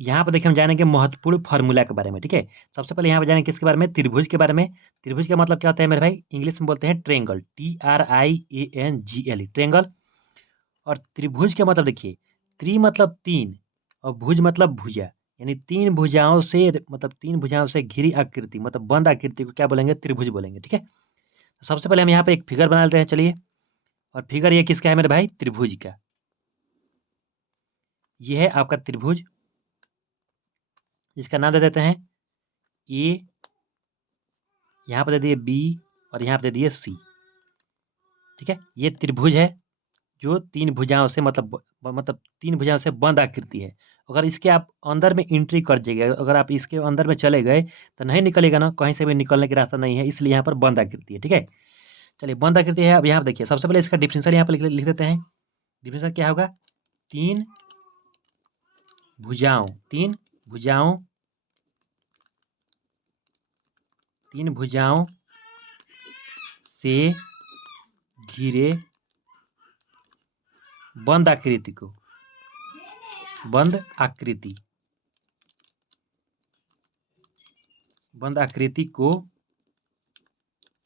यहाँ पर देखिए हम जानेंगे महत्वपूर्ण फार्मूला के बारे में, ठीक है। सबसे पहले यहाँ पर जानेंगे किसके बारे में, त्रिभुज के बारे में। त्रिभुज का मतलब क्या होता है मेरे भाई, इंग्लिश में बोलते हैं ट्रेंगल, TRIANGLE, ट्रेंगल। और त्रिभुज का मतलब देखिए, त्रि मतलब तीन और भुज मतलब भुजा, यानी तीन भुजाओं से, मतलब तीन भुजाओं से घिरी आकृति, मतलब बंद आकृति को क्या बोलेंगे, त्रिभुज बोलेंगे, ठीक है। तो सबसे पहले हम यहाँ पे एक फिगर बना लेते हैं, चलिए। और फिगर ये किसका है मेरे भाई, त्रिभुज का। ये है आपका त्रिभुज, इसका नाम दे देते हैं ए, यहाँ पर दे दिए बी, और यहाँ पर दे दिए सी, ठीक है। ये त्रिभुज है जो तीन भुजाओं से, मतलब तीन भुजाओं से बंद आकृति है। अगर इसके आप अंदर में एंट्री कर जाइएगा, अगर आप इसके अंदर में चले गए तो नहीं निकलेगा ना, कहीं से भी निकलने का रास्ता नहीं है, इसलिए यहाँ पर बंद आकृति है, ठीक है। चलिए, बंद आकृति है। अब यहाँ पर देखिए, सबसे पहले इसका डिफिनेशन यहाँ पर लिख देते हैं। डिफिनेशन क्या होगा, तीन भुजाओं, तीन भुजाओं, तीन भुजाओं से घिरे बंद आकृति को, बंद आकृति, बंद आकृति को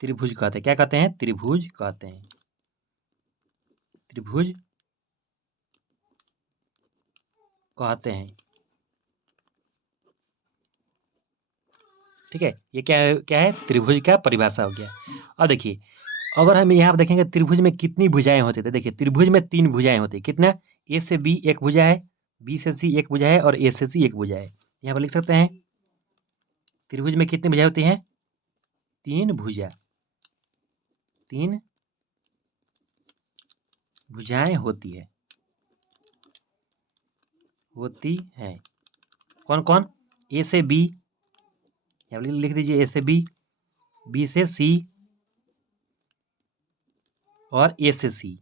त्रिभुज कहते हैं। क्या कहते हैं, त्रिभुज कहते हैं। त्रिभुज कहते हैं, ठीक है। ये क्या है, त्रिभुज का परिभाषा हो गया। अब देखिए, अगर हम यहाँ पर देखेंगे त्रिभुज में कितनी भुजाएं होती थी, देखिए त्रिभुज में तीन भुजाएं होती, कितना, ए से बी एक भुजा है, बी से सी एक भुजा है, और ए से सी एक भुजा है। यहाँ पर लिख सकते हैं त्रिभुज में कितनी भुजाएं होती हैं, तीन भुजा, तीन भुजाएं होती है, होती हैं। कौन कौन, ए से बी, यहाँ पर लिख दीजिए ए से बी से सी, और ए से सी,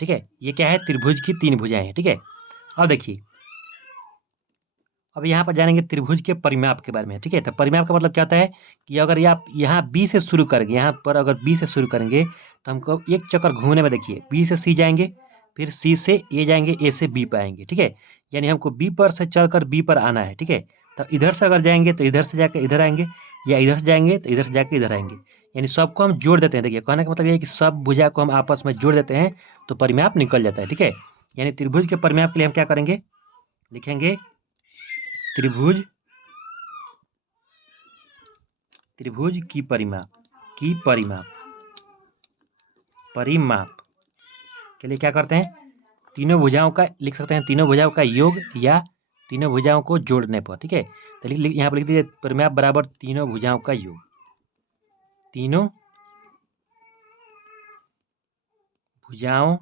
ठीक है। ये क्या है, त्रिभुज की तीन भुजाएं हैं, ठीक है। अब देखिए, अब यहाँ पर जानेंगे त्रिभुज के परिमाप के बारे में, ठीक है। तो परिमाप का मतलब क्या होता है कि अगर ये आप यहाँ बी से शुरू करेंगे, यहाँ पर अगर बी से शुरू करेंगे तो हमको एक चक्कर घूमने में, देखिए बी से सी जाएंगे, फिर सी से ए जाएंगे, ए से बी पर आएंगे, ठीक है। यानी हमको बी पर से चढ़कर बी पर आना है, ठीक है। तो इधर से अगर जाएंगे तो इधर से जाकर इधर आएंगे, या इधर से जाएंगे तो इधर से जाकर इधर आएंगे, यानी सबको हम जोड़ देते हैं। देखिए, कहने का मतलब ये है कि सब भुजा को हम आपस में जोड़ देते हैं तो परिमाप निकल जाता है, ठीक है। यानी त्रिभुज के परिमाप के लिए हम क्या करेंगे, लिखेंगे त्रिभुज, त्रिभुज की परिमाप, की परिमाप, परिमाप के लिए क्या करते हैं, तीनों भुजाओं का लिख सकते हैं, तीनों भुजाओं का योग, या तीनों भुजाओं को जोड़ने पर, ठीक है। तो यहाँ पर लिख दीजिए परिमाप बराबर तीनों भुजाओं का योग, तीनों भुजाओं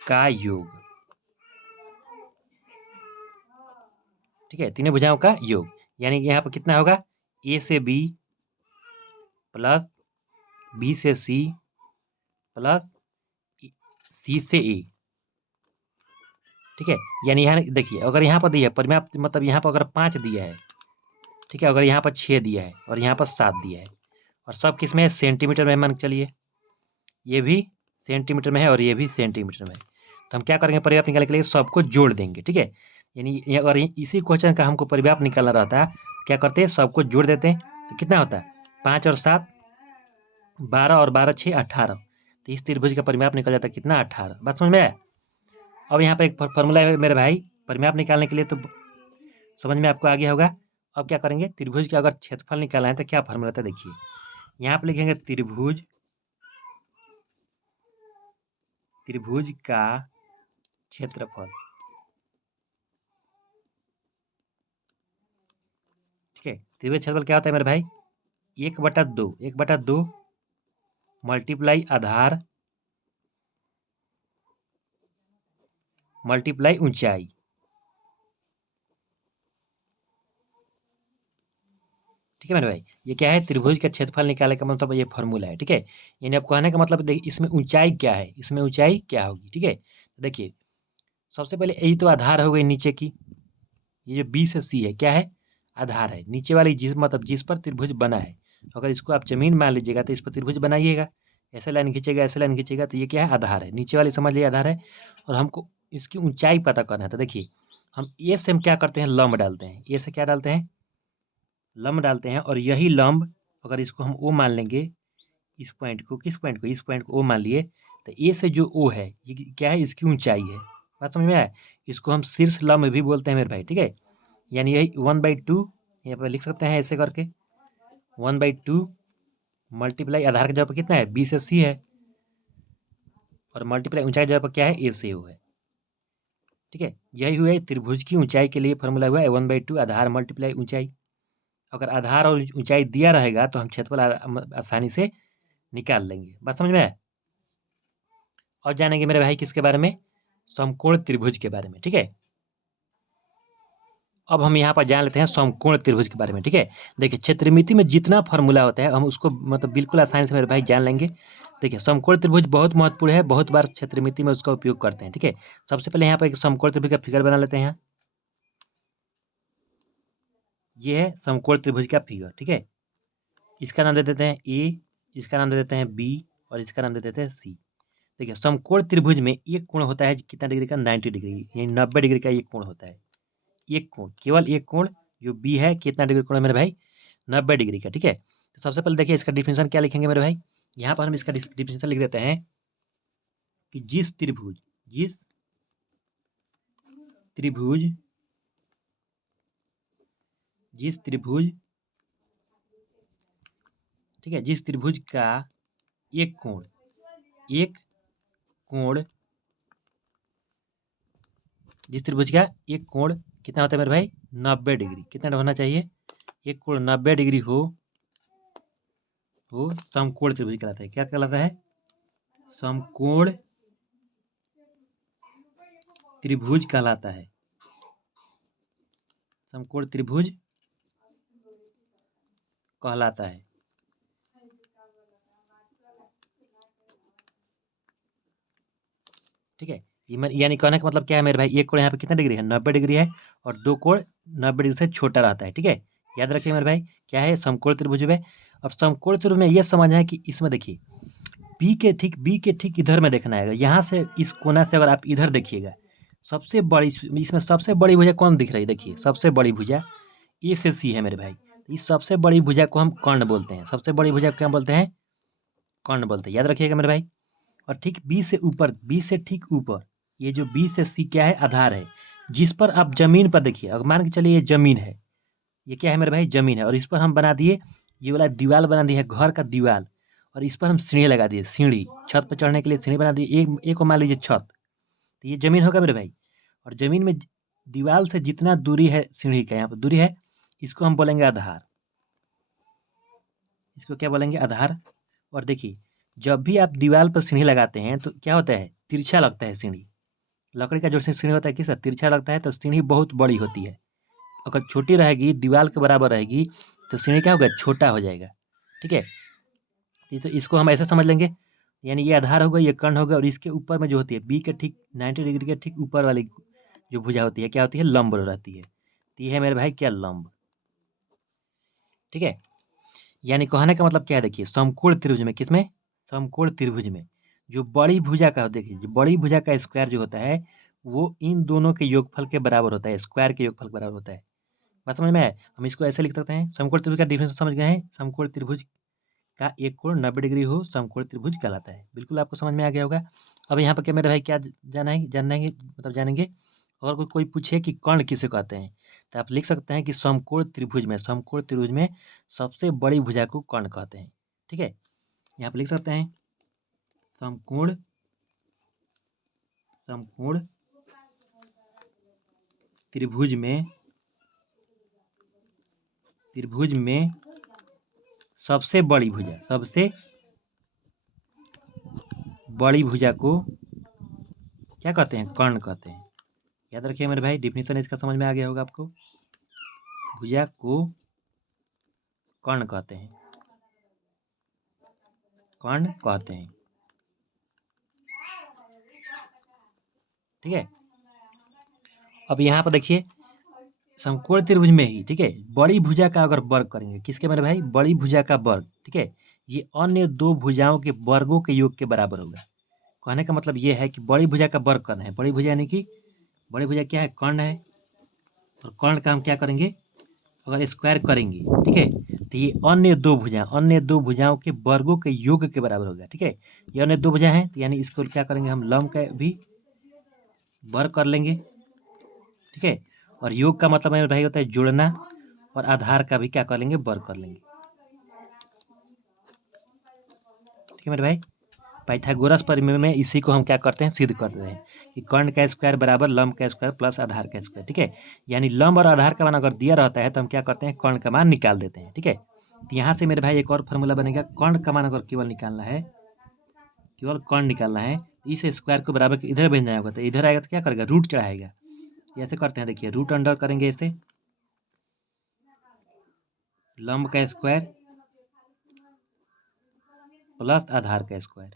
का योग, ठीक है, तीनों भुजाओं का योग। यानी यहाँ पर कितना होगा, ए से बी प्लस बी से सी प्लस सी से ए, ठीक है। यानी यहाँ देखिए, अगर यहाँ पर दिया परिमाप, मतलब यहाँ पर अगर 5 दिया है, ठीक है, अगर यहाँ पर 6 दिया है और यहाँ पर 7 दिया है, और सब किस में है, सेंटीमीटर में मान के चलिए, ये भी सेंटीमीटर में है और ये भी सेंटीमीटर में है। तो हम क्या करेंगे, परिमाप निकालने के लिए सबको जोड़ देंगे, ठीक है। यानी अगर इसी क्वेश्चन का हमको परिमाप निकालना रहता है, क्या करते हैं, सबको जोड़ देते हैं, तो कितना होता है, 5 और 7 12, और 12 6 18। तो इस त्रिभुज का परिमाप निकल जाता है कितना, 18। बात समझ में आया। अब यहाँ पे एक फॉर्मूला है मेरे भाई, परिमाप निकालने के लिए, तो समझ में आपको आ गया होगा। अब क्या करेंगे, त्रिभुज का अगर क्षेत्रफल निकालना है तो क्या फॉर्मूला था, देखिए यहाँ पे लिखेंगे त्रिभुज, त्रिभुज का क्षेत्रफल, ठीक है। त्रिभुज क्षेत्रफल क्या होता है मेरे भाई, 1/2, 1/2 मल्टीप्लाई आधार मल्टीप्लाई ऊंचाई, ठीक है मेरे भाई। ये क्या है, त्रिभुज का क्षेत्रफल निकालने का मतलब ये फॉर्मूला है, ठीक है। यानी अब कहने का मतलब देखिए, इसमें ऊंचाई क्या है, इसमें ऊंचाई क्या होगी, ठीक है। तो देखिए, सबसे पहले यही तो आधार हो गई नीचे की, ये जो बी से सी है क्या है, आधार है। नीचे वाली जिस, मतलब जिस पर त्रिभुज बना है, अगर इसको आप जमीन मान लीजिएगा तो इस पर त्रिभुज बनाइएगा, ऐसे लाइन खींचेगा, ऐसे लाइन खींचेगा, तो ये क्या है, आधार है। नीचे वाली समझ लिया आधार है। और हमको इसकी ऊंचाई पता करना है। तो देखिए हम ए से हम क्या करते हैं, लंब डालते हैं। ए से क्या डालते हैं, लंब डालते हैं। और यही लंब अगर इसको हम ओ मान लेंगे, इस पॉइंट को, किस पॉइंट को, इस पॉइंट को ओ मान लिए, तो ए से जो ओ है ये क्या है, इसकी ऊंचाई है। बात समझ में आया। इसको हम शीर्ष लंब भी बोलते हैं मेरे भाई, ठीक है। यानी यही 1/2 यहाँ पर लिख सकते हैं ऐसे करके, 1/2 मल्टीप्लाई आधार की जगह पर कितना है, बी से सी है, और मल्टीप्लाई ऊंचाई की जगह पर क्या है, ए से ओ है। ठीक है, यही हुआ त्रिभुज की ऊंचाई के लिए फॉर्मूला हुआ है 1/2 आधार मल्टीप्लाई ऊंचाई। अगर आधार और ऊंचाई दिया रहेगा तो हम क्षेत्रफल आसानी से निकाल लेंगे। बात समझ में आया। और जानेंगे मेरे भाई किसके बारे में, समकोण त्रिभुज के बारे में। ठीक है, अब हम यहाँ पर जान लेते हैं समकोण त्रिभुज के बारे में। ठीक है, देखिए क्षेत्रमिति में जितना फॉर्मूला होता है हम उसको मतलब बिल्कुल आसानी से मेरे भाई जान लेंगे। देखिए समकोण त्रिभुज बहुत महत्वपूर्ण है, बहुत बार क्षेत्रमिति में उसका उपयोग करते हैं। ठीक है, सबसे पहले यहाँ पर एक समकोण त्रिभुज का फिगर बना लेते हैं। यहाँ ये है समकोण त्रिभुज का फिगर। ठीक है, इसका नाम दे देते हैं ए, इसका नाम दे देते हैं बी, और इसका नाम दे देते हैं सी। देखिए समकोण त्रिभुज में एक कोण होता है कितना डिग्री का, 90 डिग्री, यानी 90 डिग्री का एक कोण होता है। एक कोण, केवल एक कोण जो बी है, कितना डिग्री कोण है मेरे भाई, 90 डिग्री का। ठीक है, तो सबसे पहले देखिए इसका डिफिनेशन क्या लिखेंगे मेरे भाई। यहाँ पर हम इसका डिफिनेशन लिख देते हैं कि जिस त्रिभुज ठीक है, जिस त्रिभुज का एक कोण जिस त्रिभुज का एक कोण कितना होता है मेरे भाई, 90 डिग्री। कितना होना चाहिए, एक कोण 90 डिग्री हो, वो समकोण त्रिभुज कहलाता है। क्या कहलाता है, समकोण त्रिभुज कहलाता है। समकोण त्रिभुज कहलाता है। ठीक है, यानी कहने का मतलब क्या है मेरे भाई, एक कोण यहाँ पे कितना डिग्री है, 90 डिग्री है, और दो कोण 90 डिग्री से छोटा रहता है। ठीक है, याद रखिए मेरे भाई क्या है, समकोण त्रिभुज में। अब समकोण त्रिभुज में यह समझना है कि इसमें देखिए बी के ठीक इधर में देखना है। यहाँ से इस कोना से अगर आप इधर देखिएगा, सबसे बड़ी, इसमें सबसे बड़ी भुजा कौन दिख रही है, देखिए सबसे बड़ी भुजा ए से सी है मेरे भाई। इस सबसे बड़ी भुजा को हम कर्ण बोलते हैं। सबसे बड़ी भुजा को क्या बोलते हैं, कर्ण बोलते हैं, याद रखिएगा मेरे भाई। और ठीक बी से ऊपर, बी से ठीक ऊपर, ये जो बी से सी क्या है, आधार है, जिस पर आप जमीन पर देखिए, अगर मान के चलिए ये जमीन है, ये क्या है मेरे भाई, जमीन है, और इस पर हम बना दिए ये वाला दीवार बना दिया है, घर का दीवार, और इस पर हम सीढ़ी लगा दिए, सीढ़ी, छत पर चढ़ने के लिए सीढ़ी बना दी। एक को मान लीजिए छत, तो ये जमीन होगा मेरे भाई। और जमीन में दीवार से जितना दूरी है सीढ़ी का, यहाँ पर दूरी है, इसको हम बोलेंगे आधार। इसको क्या बोलेंगे, आधार। और देखिए जब भी आप दीवार पर सीढ़ी लगाते हैं तो क्या होता है, तिरछा लगता है सीढ़ी। लकड़ी का जो सीढ़ी होता है किसका, तिरछा लगता है, तो सीढ़ी बहुत बड़ी होती है। अगर छोटी रहेगी, दीवार के बराबर रहेगी, तो सीढ़ी क्या होगा, छोटा हो जाएगा। ठीक है, तो इसको हम ऐसे समझ लेंगे, यानी ये आधार होगा, ये कर्ण होगा, और इसके ऊपर में जो होती है बी के ठीक 90 डिग्री के ठीक ऊपर वाली जो भुजा होती है क्या होती है, लंब रहती है। तो ये है मेरे भाई क्या, लंब। ठीक है, यानी कहने का मतलब क्या है, देखिए समकोण त्रिभुज में, किसमें, समकोण त्रिभुज में जो बड़ी भुजा का, देखिए जो बड़ी भुजा का स्क्वायर जो होता है वो इन दोनों के योगफल के बराबर होता है, स्क्वायर के योगफल के बराबर होता है। बात समझ में आए। हम इसको ऐसे लिख सकते हैं, समकोण त्रिभुज का डिफिनेशन समझ गए हैं, समकोण त्रिभुज का एक कोण 90 डिग्री हो समकोण त्रिभुज कहलाता है। बिल्कुल आपको समझ में आ गया होगा। अब यहाँ पर क्या मेरे भाई क्या जानेंगे, अगर कोई पूछे कि कर्ण किसे कहते हैं, तो आप लिख सकते हैं कि समकोण त्रिभुज में सबसे बड़ी भुजा को कर्ण कहते हैं। ठीक है, यहाँ पर लिख सकते हैं समकोण त्रिभुज में सबसे बड़ी भुजा को क्या कहते हैं, कर्ण कहते हैं। याद रखिए मेरे भाई, डिफिनेशन इसका समझ में आ गया होगा आपको। भुजा को कर्ण कहते हैं, ठीक है। अब यहाँ पर देखिए समकोण त्रिभुज में ही, ठीक है, बड़ी भुजा का अगर वर्ग करेंगे, किसके मेरे भाई, बड़ी भुजा का वर्ग, ठीक है, ये अन्य दो भुजाओं के वर्गों के योग के बराबर होगा। कहने का मतलब ये है कि बड़ी भुजा का वर्ग करना है। बड़ी भुजा यानी कि बड़ी भुजा क्या है, कर्ण है, और कर्ण का हम क्या करेंगे, अगर स्क्वायर करेंगे, ठीक है, तो ये अन्य दो भुजाओं के वर्गों के योग के बराबर होगा। ठीक है, ये अन्य दो भुजा हैं, तो यानी इसको क्या करेंगे, हम लंब का भी वर्ग कर लेंगे। ठीक है, और योग का मतलब मेरे भाई होता है जोड़ना, और आधार का भी क्या कर लेंगे, वर्ग कर लेंगे। ठीक है मेरे भाई, पाइथागोरस प्रमेय में इसी को हम क्या करते हैं, सिद्ध करते हैं कि कर्ण का स्क्वायर बराबर लंब का स्क्वायर प्लस आधार का स्क्वायर। ठीक है, यानी लंब और आधार का मान अगर दिया रहता है तो हम क्या करते हैं, कर्ण का मान निकाल देते हैं। ठीक है, तो यहाँ से मेरे भाई एक और फॉर्मूला बनेगा, कर्ण का मान अगर केवल निकालना है, केवल कर्ण निकालना है, तो इस स्क्वायर को बराबर इधर भेजना होगा, तो इधर आएगा तो क्या करेगा, रूट चढ़ाएगा। ऐसे करते हैं, देखिए रूट अंडर करेंगे इसे, लंब का स्क्वायर प्लस आधार का स्क्वायर,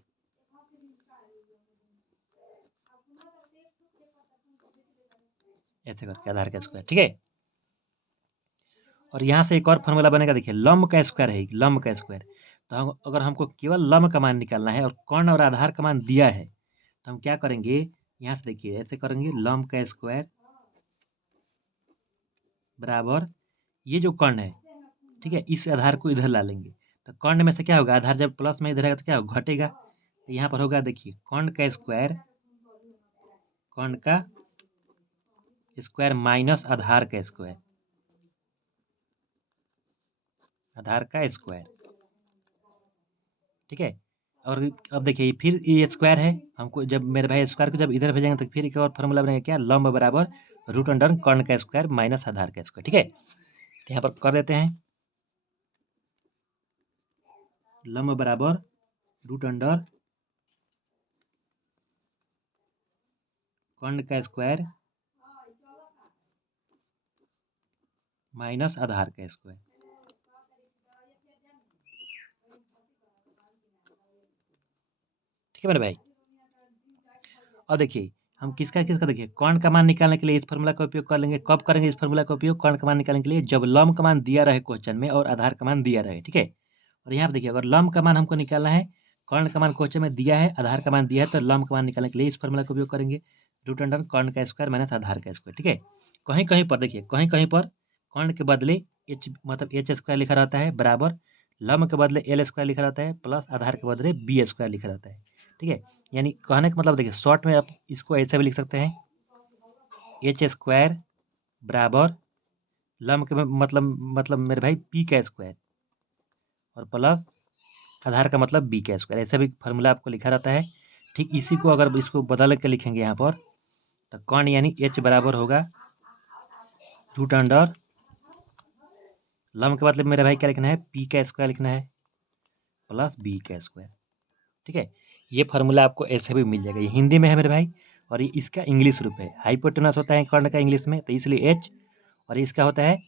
ऐसे करके आधार का स्क्वायर। ठीक है, और यहाँ से एक और फॉर्मूला बनेगा, देखिए लंब का स्क्वायर है, लंब का स्क्वायर, तो हम अगर हमको केवल लंब का मान निकालना है और कर्ण और आधार का मान दिया है, तो हम क्या करेंगे, यहाँ से देखिए ऐसे करेंगे, लंब का स्क्वायर बराबर ये जो कर्ण है, ठीक है, इस आधार को इधर ला लेंगे, तो कर्ण में से क्या होगा, आधार जब प्लस में इधर आएगा तो क्या होगा, घटेगा, तो यहाँ पर होगा, देखिए कर्ण का स्क्वायर, कर्ण का स्क्वायर माइनस आधार का स्क्वायर, आधार का स्क्वायर। ठीक है, और अब देखिए फिर ये स्क्वायर है, हमको जब मेरे भाई स्क्वायर को जब इधर भेजेंगे तो फिर एक और फॉर्मूला बनेगा, क्या, लंब बराबर रूट अंडर कर्ण का स्क्वायर माइनस आधार का स्क्वायर। ठीक है, तो यहाँ पर कर देते हैं, लंब बराबर रूट अंडर कर्ण का स्क्वायर माइनस आधार का स्क्वायर। ठीक है मेरे भाई, और देखिए हम किसका किसका, देखिए कर्ण का मान निकालने के लिए इस फॉर्मूला का उपयोग कर लेंगे। कब करेंगे इस फॉर्मूला का उपयोग, कर्ण का मान निकालने के लिए, जब लंब का मान दिया रहे क्वेश्चन में और आधार का मान दिया रहे। ठीक है, और यहाँ पर देखिए अगर लंब का मान हमको निकालना है, कर्ण का मान क्वेश्चन में दिया है, आधार का मान दिया है, तो लंब का मान निकालने के लिए इस फॉर्मूला का उपयोग करेंगे, रूट अंडर कर्ण का स्क्वायर माइनस आधार का स्क्वायर। ठीक है, कहीं कहीं पर देखिए, कहीं कहीं पर कर्ण के बदले एच मतलब एच स्क्वायर लिखा रहता है, बराबर लंब के बदले एल स्क्वायर लिखा रहता है, प्लस आधार के बदले बी स्क्वायर लिखा रहता है। ठीक है, यानी कहने का मतलब देखिए शॉर्ट में आप इसको ऐसे भी लिख सकते हैं, एच स्क्वायर बराबर लंब के मतलब मेरे भाई पी का स्क्वायर और प्लस आधार का मतलब बी का स्क्वायर, ऐसा भी फार्मूला आपको लिखा रहता है। ठीक इसी को अगर इसको बदल के लिखेंगे यहाँ पर, तो कर्ण यानी एच बराबर होगा रूट अंडर, लंब के मतलब मेरे भाई क्या लिखना है, पी का स्क्वायर लिखना है प्लस बी का स्क्वायर। ठीक है, ये फार्मूला आपको ऐसे भी मिल जाएगा, ये हिंदी में है मेरे भाई, और ये इसका इंग्लिश रूप है, हाइपोटेनस होता है कर्ण का इंग्लिश में, तो इसलिए एच, और इसका होता है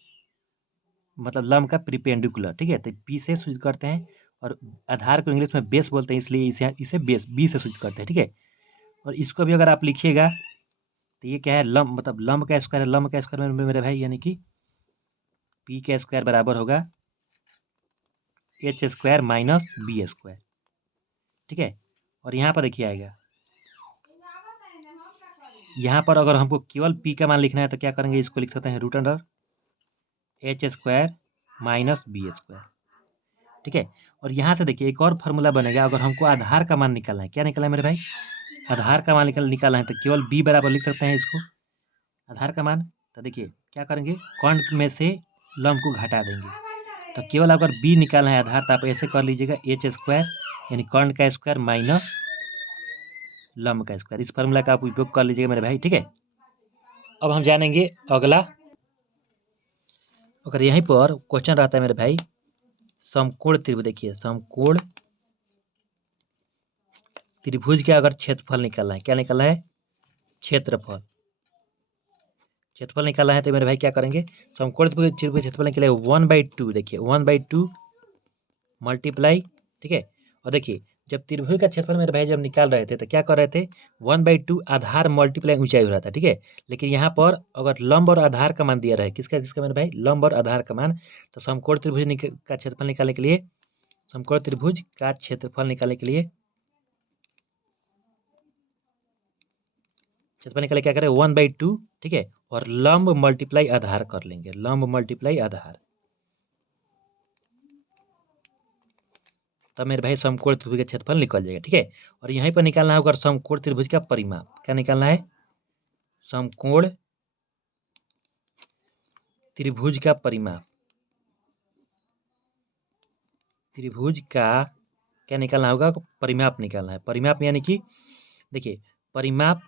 मतलब लंब का प्रीपेंडिकुलर। ठीक है, तो पी से सूचित करते हैं, और आधार को इंग्लिश में बेस बोलते हैं, इसलिए इसे इसे बेस बी से सूचित करते हैं। ठीक है, और इसको भी अगर आप लिखिएगा तो ये क्या है, लंब मतलब लंब का स्क्वायर, लंब का स्क्वायर में मेरे भाई यानी कि पी का स्क्वायर बराबर होगा H square minus B square. ठीक है, और यहाँ पर देखिए आएगा, यहाँ पर अगर हमको केवल पी का मान लिखना है तो क्या करेंगे, इसको लिख सकते हैं root under H square minus B square. ठीक है, और यहाँ से देखिए एक और फार्मूला बनेगा, अगर हमको आधार का मान निकालना है, क्या निकालना है मेरे भाई, आधार का मान निकालना है, तो केवल बी बराबर लिख सकते हैं इसको, आधार का मान। तो देखिए क्या करेंगे, कर्ण में से लंब को घटा देंगे, तो केवल अगर बी निकालना है आधार, तो आप ऐसे कर लीजिएगा, एच स्क्वायर यानी कर्ण का स्क्वायर माइनस लंब का स्क्वायर, इस फार्मूला का आप उपयोग कर लीजिएगा मेरे भाई। ठीक है, अब हम जानेंगे अगला, अगर यहीं पर क्वेश्चन रहता है मेरे भाई, समकोण त्रिभुज, देखिए समकोण त्रिभुज का अगर क्षेत्रफल निकालना है, क्या निकालना है, क्षेत्रफल, क्षेत्रफल निकालना है, तो मेरे भाई क्या करेंगे, समकोण त्रिभुज क्षेत्रफल निकालेंगे 1/2, देखिए 1/2 मल्टीप्लाई। ठीक है, और देखिए जब त्रिभुज का क्षेत्रफल मेरे भाई जब निकाल रहे थे तो क्या कर रहे थे, 1/2 आधार मल्टीप्लाई ऊंचाई हो रहा था, ठीक है। लेकिन यहाँ पर अगर लंब और आधार का मान दिया रहे, किसका किसका मेरे भाई, लंब और आधार का मान, तो समकोण त्रिभुज का क्षेत्रफल निकालने के लिए, समकोण त्रिभुज का क्षेत्रफल निकालने के लिए, क्षेत्रफल निकाले क्या करें, 1/2, ठीक है, और लंब मल्टीप्लाई आधार कर लेंगे, लंब मल्टीप्लाई आधार, तब मेरे भाई समकोण त्रिभुज का क्षेत्रफल निकल जाएगा, ठीक है। और यहीं पर निकालना होगा समकोण त्रिभुज का परिमाप, क्या निकालना है, समकोण त्रिभुज का परिमाप, त्रिभुज का क्या निकालना होगा, परिमाप निकालना है। परिमाप यानी कि देखिए, परिमाप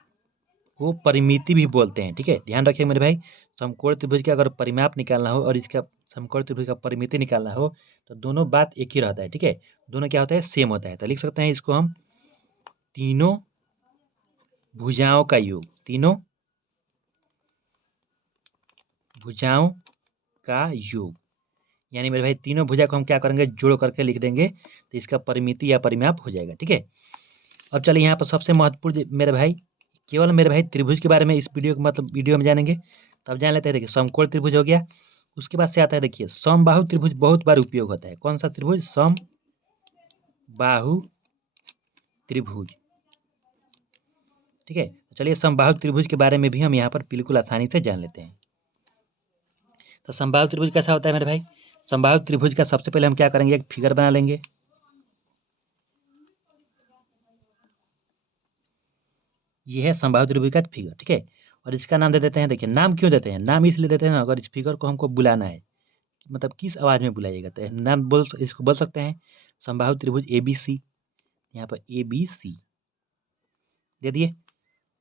को परिमिति भी बोलते हैं, ठीक है, ध्यान रखिए मेरे भाई। समकोण त्रिभुज का अगर परिमाप निकालना हो और इसका समकोण त्रिभुज का परिमिति निकालना हो तो दोनों बात एक ही रहता है, ठीक है, दोनों क्या होता है, सेम होता है। तो लिख सकते हैं इसको हम तीनों भुजाओं का योग, तीनों भुजाओं का योग, यानी मेरे भाई तीनों भुजा को हम क्या करेंगे, जोड़ करके लिख देंगे, तो इसका परिमिति या परिमाप हो जाएगा, ठीक है। अब चलिए यहाँ पर सबसे महत्वपूर्ण मेरे भाई, केवल मेरे भाई त्रिभुज के बारे में इस वीडियो मतलब वीडियो में जानेंगे। तो अब जान लेते हैं, देखिए समकोण त्रिभुज हो गया, उसके बाद से आता है देखिए समबाहु त्रिभुज, बहुत बार उपयोग होता है। कौन सा त्रिभुज, समबाहु त्रिभुज, ठीक है। चलिए समबाहु त्रिभुज के बारे में भी हम यहाँ पर बिल्कुल आसानी से जान लेते हैं। तो समबाहु त्रिभुज कैसा होता है मेरे भाई, समबाहु त्रिभुज का सबसे पहले हम क्या करेंगे, एक फिगर बना लेंगे। ये है समबाहु त्रिभुज का फिगर, ठीक है। और इसका नाम दे देते हैं, देखिए नाम क्यों देते हैं, नाम इसलिए देते हैं ना, अगर इस फिगर को हमको बुलाना है, मतलब किस आवाज में बुलाइएगा, तो नाम इसको बोल सकते हैं समबाहु त्रिभुज ABC, यहाँ पर ABC दे दिए।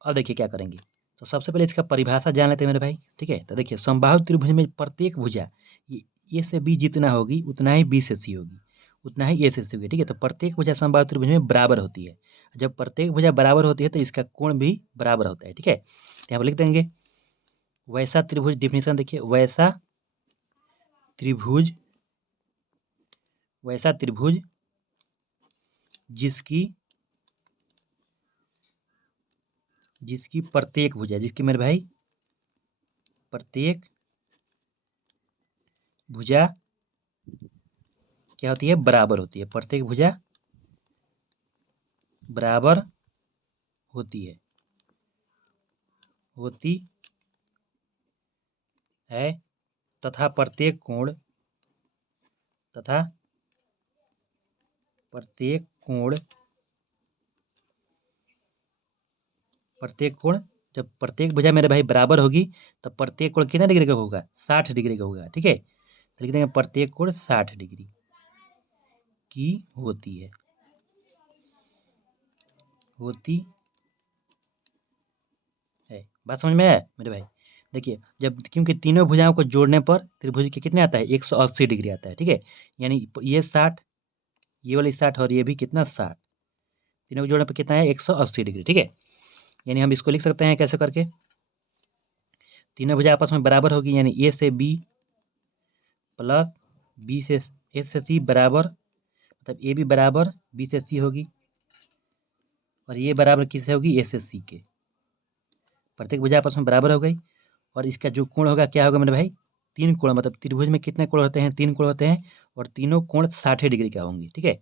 अब देखिए क्या करेंगे, तो सबसे पहले इसका परिभाषा जान लेते हैं मेरे भाई, ठीक है। तो देखिए समबाहु त्रिभुज में प्रत्येक भुजा ये A से B जितना होगी उतना ही B से C होगी, उतना ही A से C होगी, ठीक है। तो प्रत्येक भुजा समबाहु त्रिभुज में बराबर होती है। जब प्रत्येक भुजा बराबर होती है तो इसका कोण भी बराबर होता है, ठीक है। तो यहाँ पर लिख देंगे वैसा त्रिभुज, डिफिनीशन देखिए, वैसा त्रिभुज, वैसा त्रिभुज जिसकी जिसकी प्रत्येक भुजा, जिसकी मेरे भाई प्रत्येक भुजा क्या होती है, बराबर होती है, प्रत्येक भुजा बराबर होती है, होती है, तथा प्रत्येक कोण, तथा प्रत्येक कोण, प्रत्येक कोण, जब प्रत्येक भुजा मेरे भाई बराबर होगी तो प्रत्येक कोण कितना डिग्री का होगा, 60 डिग्री का होगा, ठीक है। तो लिख देंगे प्रत्येक कोण 60 डिग्री की होती है, होती है। बात समझ में आया मेरे भाई। देखिए जब, क्योंकि तीनों भुजाओं को जोड़ने पर त्रिभुज के कितने आता है, 180 डिग्री आता है, ठीक है। यानी ये 60, ये वाली 60 और ये भी कितना 60, तीनों को जोड़ने पर कितना है, 180 डिग्री, ठीक है। यानी हम इसको लिख सकते हैं कैसे करके, तीनों भुजा आपस में बराबर होगी, यानी A से B प्लस B से A से C बराबर, मतलब A भी बराबर B से C होगी, और ये बराबर किससे होगी, A से C के। प्रत्येक भुजा आपस में बराबर हो गई, और इसका जो कोण होगा क्या होगा मेरे भाई, 3 कोण, मतलब त्रिभुज में कितने कोण होते हैं, 3 कोण होते हैं, और तीनों कोण 60 डिग्री का होंगे, ठीक है।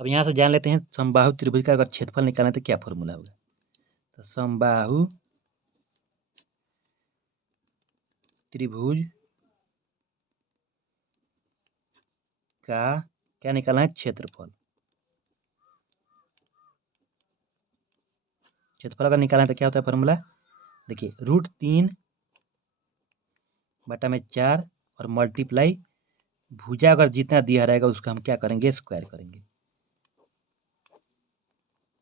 अब यहाँ से जान लेते हैं समबाहु त्रिभुज का अगर क्षेत्रफल निकालना है तो क्या फॉर्मूला होगा। तो समबाहु त्रिभुज का क्या निकालना है, क्षेत्रफल, क्षेत्रफल अगर निकालना है तो क्या होता है फॉर्मूला, देखिए √3/4 और मल्टीप्लाई भुजा अगर जितना दिया रहेगा उसका हम क्या करेंगे, स्क्वायर करेंगे,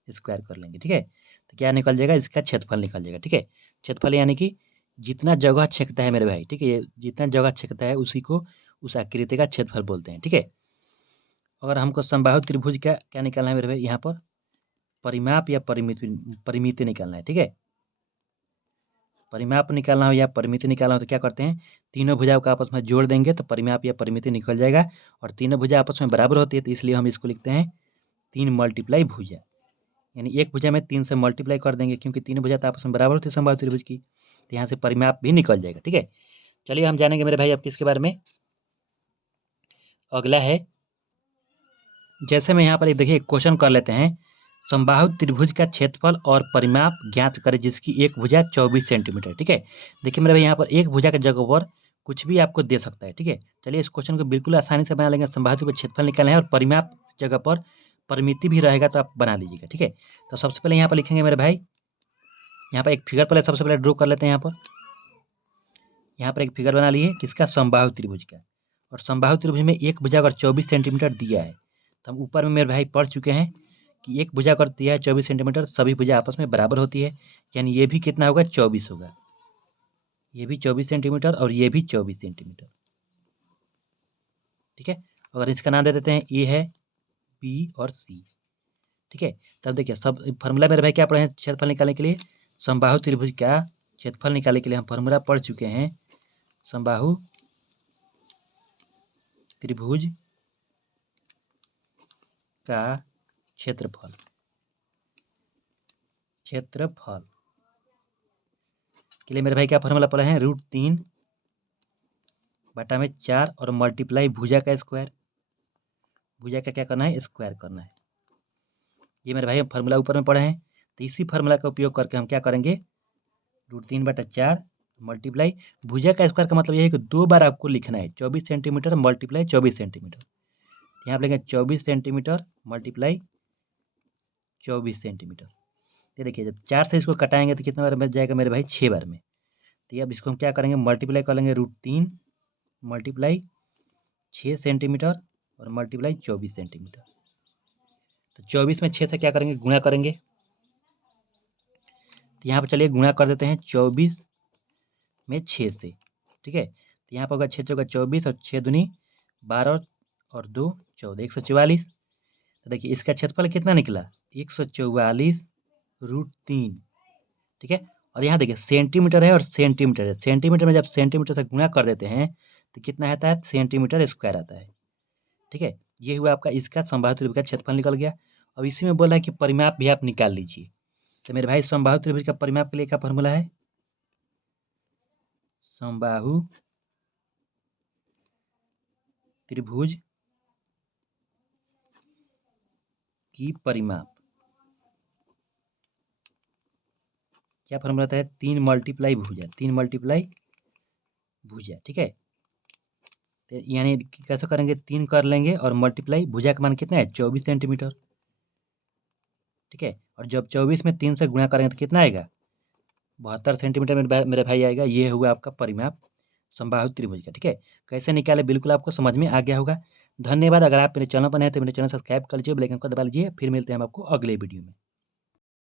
स्क्वायर कर लेंगे, ठीक है। तो क्या निकल जाएगा, इसका क्षेत्रफल निकल जाएगा, ठीक है। क्षेत्रफल यानी कि जितना जगह छेकता है मेरे भाई, ठीक है, ये जितना जगह छेकता है उसी को उस आकृति का क्षेत्रफल बोलते हैं, ठीक है। अगर हमको समबाहु त्रिभुज का क्या निकालना है मेरे भाई, यहाँ पर परिमाप या परिमिति निकालना है, ठीक है। परिमाप निकालना हो या परिमिति निकालना हो तो क्या करते हैं, तीनों भुजाओं को आपस में जोड़ देंगे तो परिमाप या परिमिति निकल जाएगा, और तीनों भुजा आपस में बराबर होती है तो इसलिए हम इसको लिखते हैं 3 मल्टीप्लाई भुजा, यानी एक भुजा में 3 से मल्टीप्लाई कर देंगे क्योंकि 3 भुजा तो आपस में बराबर होती है समबाहु त्रिभुज की, तो यहाँ से परिमाप भी निकल जाएगा। ठीक है, चलिए हम जानेंगे मेरे भाई अब किसके बारे में। अगला है, जैसे मैं यहाँ पर एक देखिए क्वेश्चन कर लेते हैं, समबाहु त्रिभुज का क्षेत्रफल और परिमाप ज्ञात करें जिसकी एक भुजा 24 सेंटीमीटर। ठीक है, देखिए मेरे भाई यहाँ पर एक भुजा के जगह पर कुछ भी आपको दे सकता है। ठीक है, चलिए इस क्वेश्चन को बिल्कुल आसानी से बना लेंगे। समबाहु त्रिभुज क्षेत्रफल निकालना है और परिमाप जगह पर परिमिति भी रहेगा तो आप बना लीजिएगा। ठीक है, तो सबसे पहले यहाँ पर लिखेंगे मेरे भाई, यहाँ पर एक फिगर पहले सबसे पहले ड्रॉ कर लेते हैं। यहाँ पर एक फिगर बना लिए किसका, समबाहु त्रिभुज का। और समबाहु त्रिभुज में एक भुजा अगर 24 सेंटीमीटर दिया है तो हम ऊपर में मेरे भाई पढ़ चुके हैं कि एक भुजा अगर दिया है 24 सेंटीमीटर, सभी भुजा आपस में बराबर होती है, यानी ये भी कितना होगा, 24 होगा। ये भी 24 सेंटीमीटर और ये भी 24 सेंटीमीटर। ठीक है, अगर इसका नाम दे देते हैं, ए है, बी और सी। ठीक है, तब देखिए सब फॉर्मूला मेरे भाई क्या पढ़े हैं क्षेत्रफल निकालने के लिए, समबाहु त्रिभुज का क्षेत्रफल निकालने के लिए हम फॉर्मूला पढ़ चुके हैं, समबाहु त्रिभुज का क्षेत्रफल के लिए मेरे भाई क्या फॉर्मूला पढ़े हैं, √3/4 और मल्टीप्लाई भुजा का स्क्वायर, भुजा का क्या करना है, स्क्वायर करना है। ये मेरे भाई हम फॉर्मूला ऊपर में पढ़े हैं, तो इसी फॉर्मूला का उपयोग करके हम क्या करेंगे, √3/4 मल्टीप्लाई भुजा का स्क्वायर का मतलब यह है कि 2 बार आपको लिखना है, 24 सेंटीमीटर मल्टीप्लाई 24 सेंटीमीटर। तो यहाँ पर लेंगे 24 सेंटीमीटर मल्टीप्लाई 24 सेंटीमीटर। ये देखिए जब 4 से इसको कटाएंगे तो कितना बार बच जाएगा मेरे भाई, 6 बार में। तो अब इसको हम क्या करेंगे, मल्टीप्लाई कर लेंगे, √3 मल्टीप्लाई 6 सेंटीमीटर और मल्टीप्लाई 24 सेंटीमीटर। तो 24 में 6 से क्या करेंगे, गुणा करेंगे। तो यहाँ पर चलिए गुणा कर देते हैं 24 में 6 से। ठीक है, तो यहाँ पर होगा 6 चौका 24 और 6 दूनी 12 और 2 14, 144। तो देखिए इसका क्षेत्रफल कितना निकला, 144√3। ठीक है, और यहाँ देखिए सेंटीमीटर है और सेंटीमीटर है, सेंटीमीटर में जब सेंटीमीटर से गुणा कर देते हैं तो कितना आता है, सेंटीमीटर स्क्वायर आता है। ठीक है, ये हुआ आपका इसका समबाहु त्रिभुज का क्षेत्रफल निकल गया। अब इसी में बोला है कि परिमाप भी आप निकाल लीजिए। तो मेरे भाई समबाहु त्रिभुज का परिमाप के लिए क्या फॉर्मूला है, समबाहु त्रिभुज की परिमाप क्या फॉर्मूला आता है, 3 मल्टीप्लाई भुजा, 3 मल्टीप्लाई भुजा। ठीक है, तो यानी कैसे करेंगे, 3 कर लेंगे और मल्टीप्लाई भुजा का मान कितना है, 24 सेंटीमीटर। ठीक है, और जब 24 में 3 से गुणा करेंगे तो कितना आएगा, 72 सेंटीमीटर मेरे भाई आएगा। ये हुआ आपका परिमाप समबाहु त्रिभुज का। ठीक है, कैसे निकाले बिल्कुल आपको समझ में आ गया होगा। धन्यवाद। अगर आप मेरे चैनल पर नए हैं तो मेरे चैनल सब्सक्राइब कर लीजिए, बेल आइकन को दबा लीजिए। फिर मिलते हैं हम आपको अगले वीडियो में।